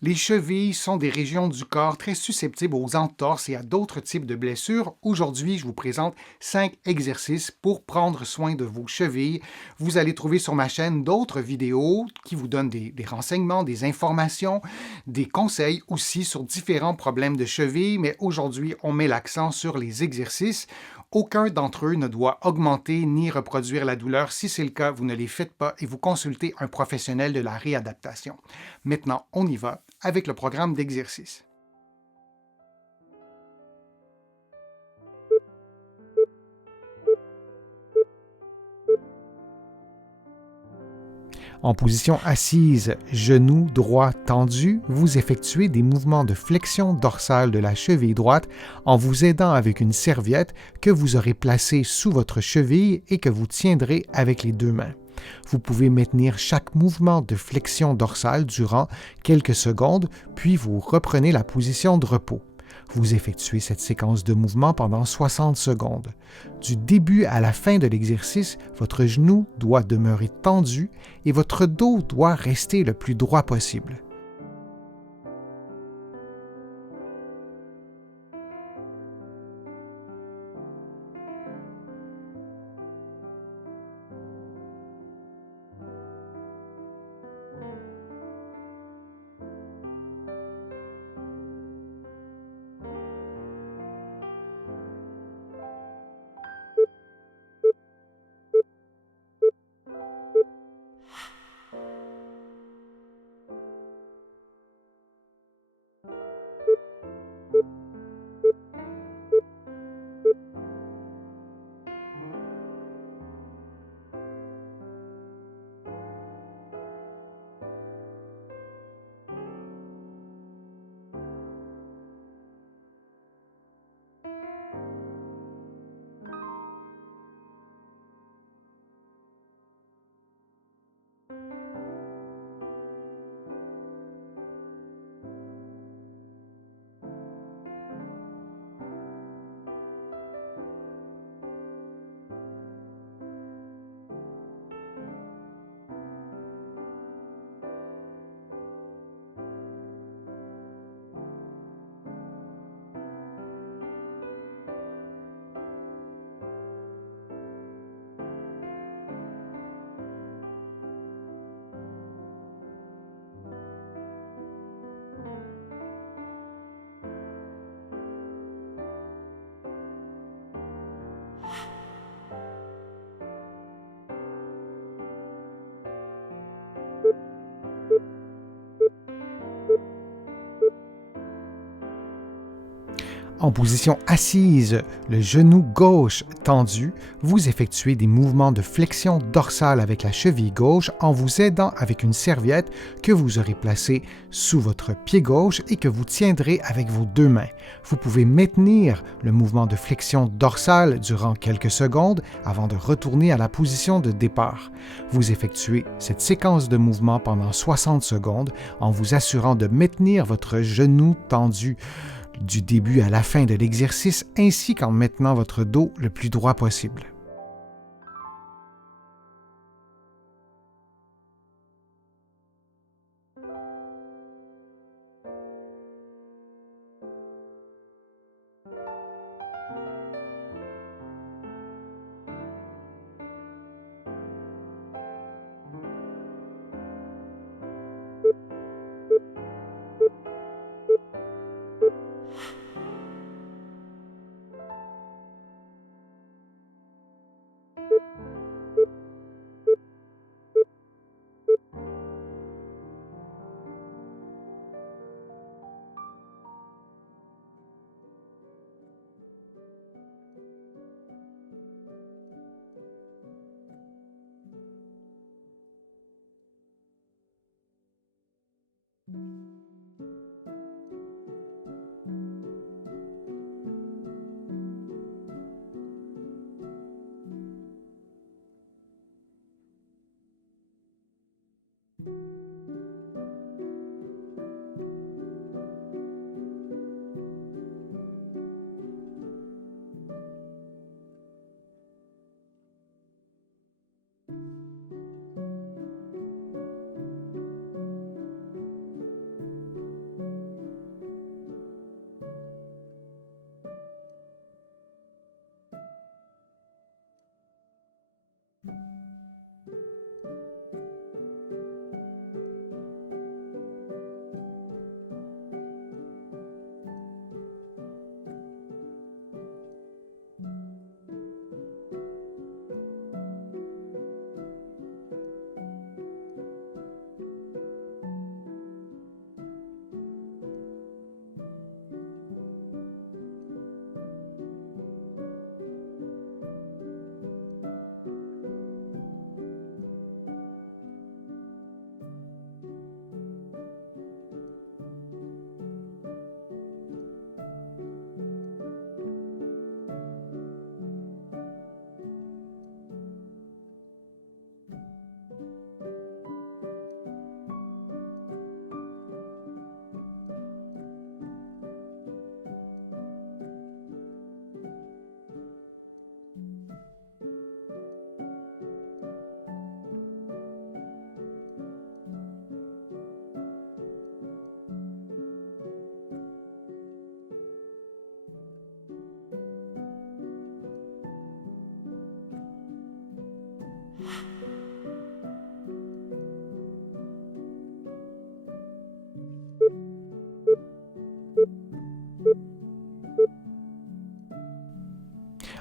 Les chevilles sont des régions du corps très susceptibles aux entorses et à d'autres types de blessures. Aujourd'hui, je vous présente 5 exercices pour prendre soin de vos chevilles. Vous allez trouver sur ma chaîne d'autres vidéos qui vous donnent des renseignements, des informations, des conseils aussi sur différents problèmes de cheville, mais aujourd'hui, on met l'accent sur les exercices. Aucun d'entre eux ne doit augmenter ni reproduire la douleur. Si c'est le cas, vous ne les faites pas et vous consultez un professionnel de la réadaptation. Maintenant, on y va avec le programme d'exercice. En position assise, genou droit tendu, vous effectuez des mouvements de flexion dorsale de la cheville droite en vous aidant avec une serviette que vous aurez placée sous votre cheville et que vous tiendrez avec les deux mains. Vous pouvez maintenir chaque mouvement de flexion dorsale durant quelques secondes, puis vous reprenez la position de repos. Vous effectuez cette séquence de mouvements pendant 60 secondes. Du début à la fin de l'exercice, votre genou doit demeurer tendu et votre dos doit rester le plus droit possible. En position assise, le genou gauche tendu, vous effectuez des mouvements de flexion dorsale avec la cheville gauche en vous aidant avec une serviette que vous aurez placée sous votre pied gauche et que vous tiendrez avec vos deux mains. Vous pouvez maintenir le mouvement de flexion dorsale durant quelques secondes avant de retourner à la position de départ. Vous effectuez cette séquence de mouvements pendant 60 secondes en vous assurant de maintenir votre genou tendu du début à la fin de l'exercice ainsi qu'en maintenant votre dos le plus droit possible.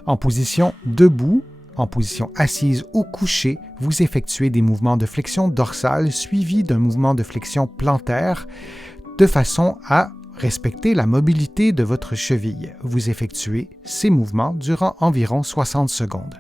En position debout, en position assise ou couchée, vous effectuez des mouvements de flexion dorsale suivis d'un mouvement de flexion plantaire de façon à respecter la mobilité de votre cheville. Vous effectuez ces mouvements durant environ 60 secondes.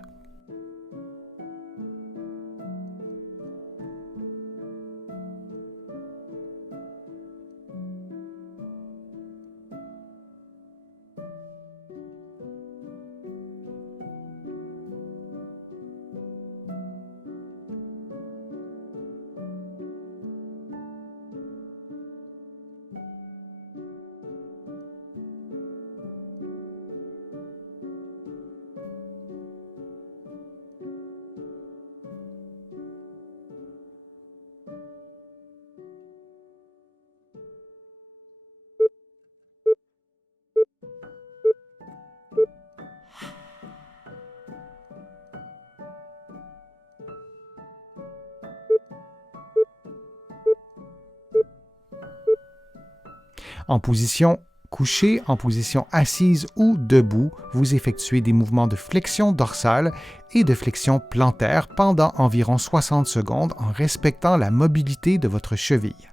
En position couchée, en position assise ou debout, vous effectuez des mouvements de flexion dorsale et de flexion plantaire pendant environ 60 secondes en respectant la mobilité de votre cheville.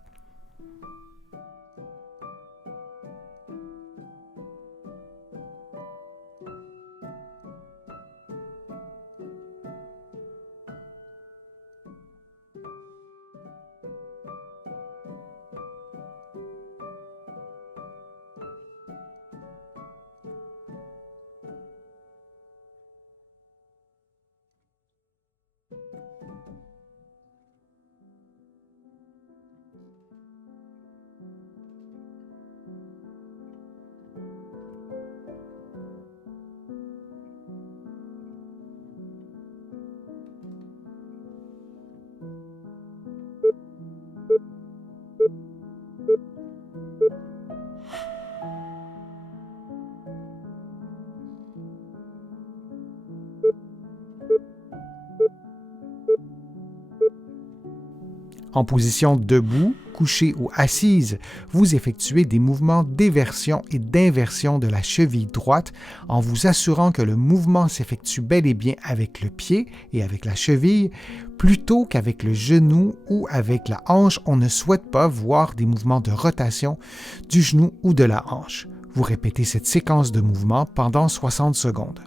En position debout, couchée ou assise, vous effectuez des mouvements d'éversion et d'inversion de la cheville droite en vous assurant que le mouvement s'effectue bel et bien avec le pied et avec la cheville, plutôt qu'avec le genou ou avec la hanche. On ne souhaite pas voir des mouvements de rotation du genou ou de la hanche. Vous répétez cette séquence de mouvements pendant 60 secondes.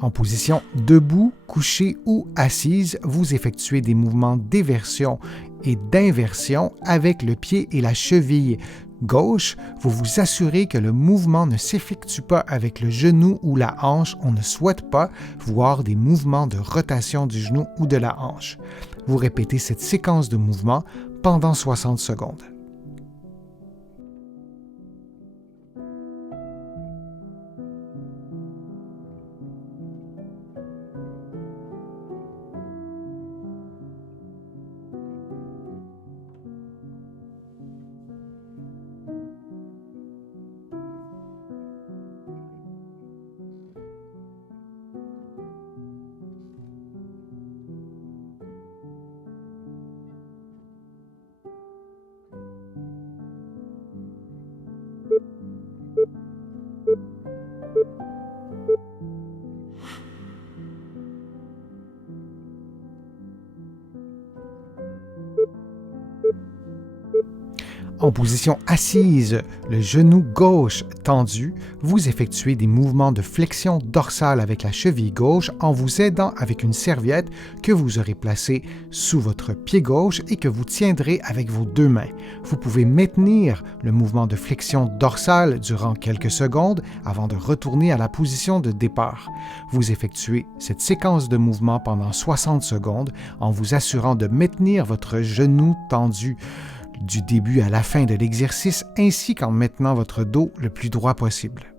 En position debout, couchée ou assise, vous effectuez des mouvements d'éversion et d'inversion avec le pied et la cheville gauche. Vous vous assurez que le mouvement ne s'effectue pas avec le genou ou la hanche. On ne souhaite pas voir des mouvements de rotation du genou ou de la hanche. Vous répétez cette séquence de mouvements pendant 60 secondes. En position assise, le genou gauche tendu, vous effectuez des mouvements de flexion dorsale avec la cheville gauche en vous aidant avec une serviette que vous aurez placée sous votre pied gauche et que vous tiendrez avec vos deux mains. Vous pouvez maintenir le mouvement de flexion dorsale durant quelques secondes avant de retourner à la position de départ. Vous effectuez cette séquence de mouvements pendant 60 secondes en vous assurant de maintenir votre genou tendu du début à la fin de l'exercice ainsi qu'en maintenant votre dos le plus droit possible.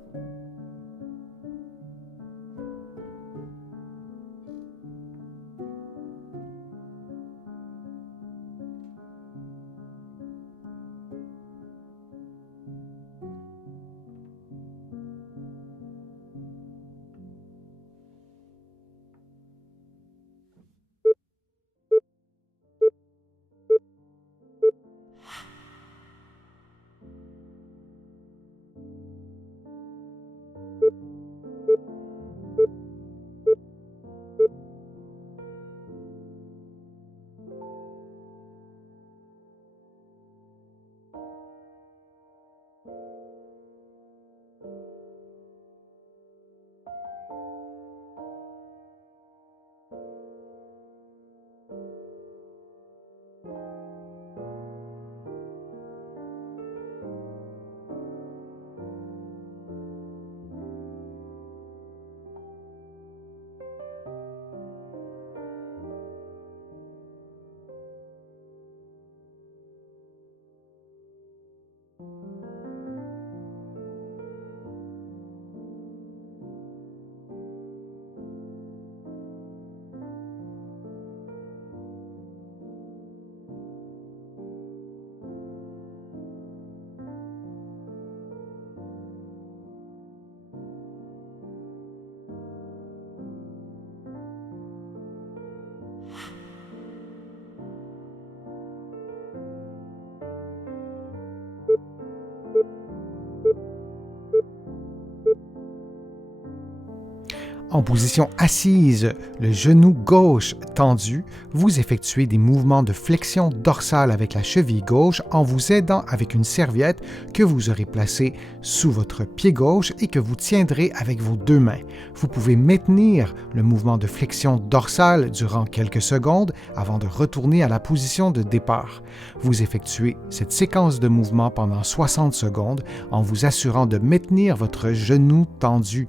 En position assise, le genou gauche tendu, vous effectuez des mouvements de flexion dorsale avec la cheville gauche en vous aidant avec une serviette que vous aurez placée sous votre pied gauche et que vous tiendrez avec vos deux mains. Vous pouvez maintenir le mouvement de flexion dorsale durant quelques secondes avant de retourner à la position de départ. Vous effectuez cette séquence de mouvements pendant 60 secondes en vous assurant de maintenir votre genou tendu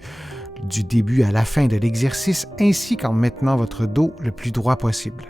du début à la fin de l'exercice ainsi qu'en maintenant votre dos le plus droit possible.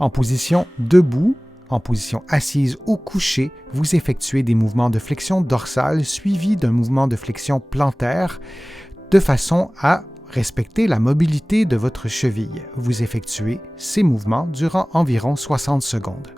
En position debout, en position assise ou couchée, vous effectuez des mouvements de flexion dorsale suivis d'un mouvement de flexion plantaire de façon à respecter la mobilité de votre cheville. Vous effectuez ces mouvements durant environ 60 secondes.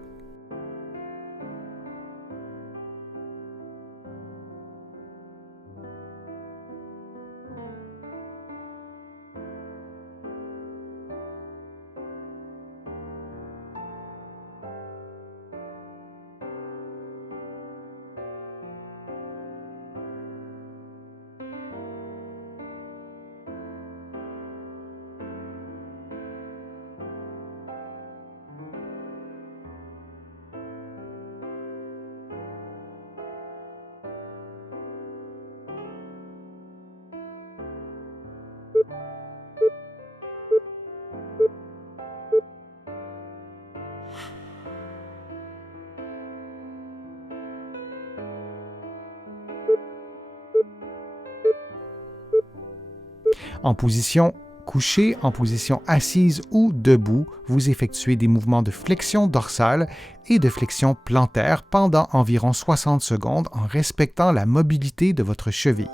En position couchée, en position assise ou debout, vous effectuez des mouvements de flexion dorsale et de flexion plantaire pendant environ 60 secondes en respectant la mobilité de votre cheville.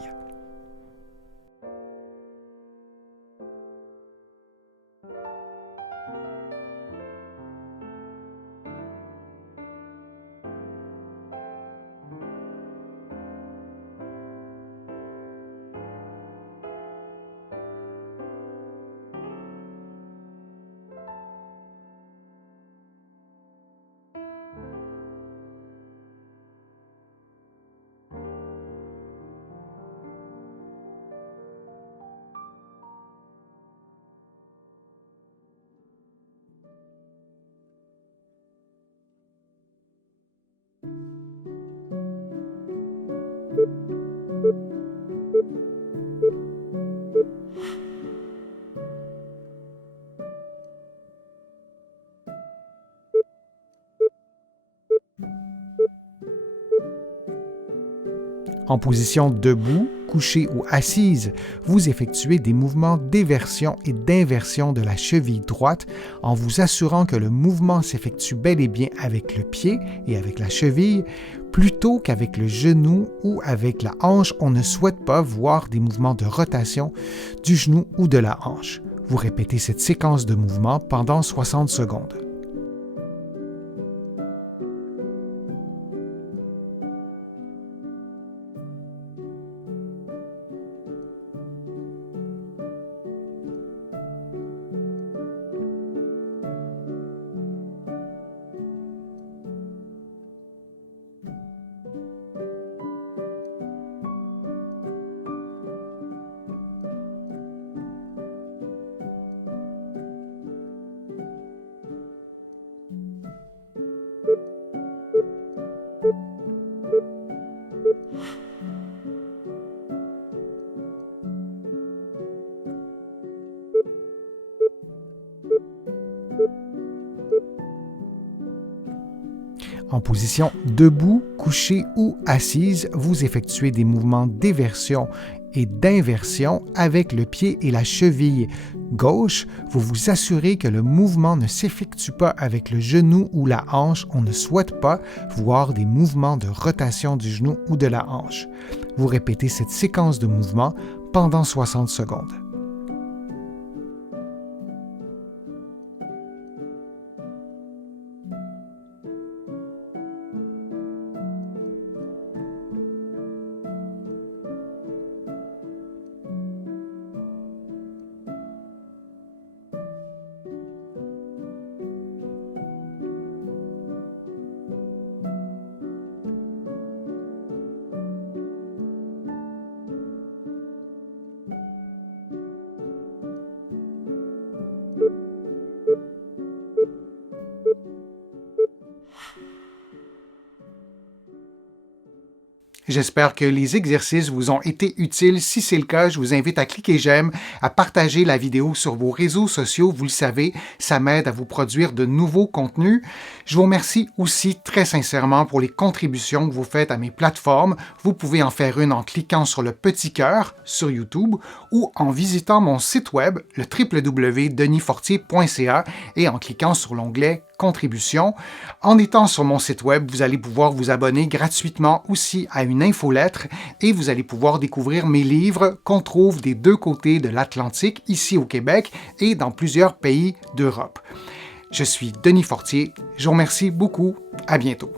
En position debout, couchée ou assise, vous effectuez des mouvements d'éversion et d'inversion de la cheville droite en vous assurant que le mouvement s'effectue bel et bien avec le pied et avec la cheville, plutôt qu'avec le genou ou avec la hanche. On ne souhaite pas voir des mouvements de rotation du genou ou de la hanche. Vous répétez cette séquence de mouvements pendant 60 secondes. En position debout, couchée ou assise, vous effectuez des mouvements d'éversion et d'inversion avec le pied et la cheville gauche. Vous vous assurez que le mouvement ne s'effectue pas avec le genou ou la hanche. On ne souhaite pas voir des mouvements de rotation du genou ou de la hanche. Vous répétez cette séquence de mouvements pendant 60 secondes. J'espère que les exercices vous ont été utiles. Si c'est le cas, je vous invite à cliquer j'aime, à partager la vidéo sur vos réseaux sociaux. Vous le savez, ça m'aide à vous produire de nouveaux contenus. Je vous remercie aussi très sincèrement pour les contributions que vous faites à mes plateformes. Vous pouvez en faire une en cliquant sur le petit cœur sur YouTube ou en visitant mon site web, le www.denisfortier.ca et en cliquant sur l'onglet Contributions. En étant sur mon site web, vous allez pouvoir vous abonner gratuitement aussi à une infolettre et vous allez pouvoir découvrir mes livres qu'on trouve des deux côtés de l'Atlantique, ici au Québec et dans plusieurs pays d'Europe. Je suis Denis Fortier. Je vous remercie beaucoup. À bientôt.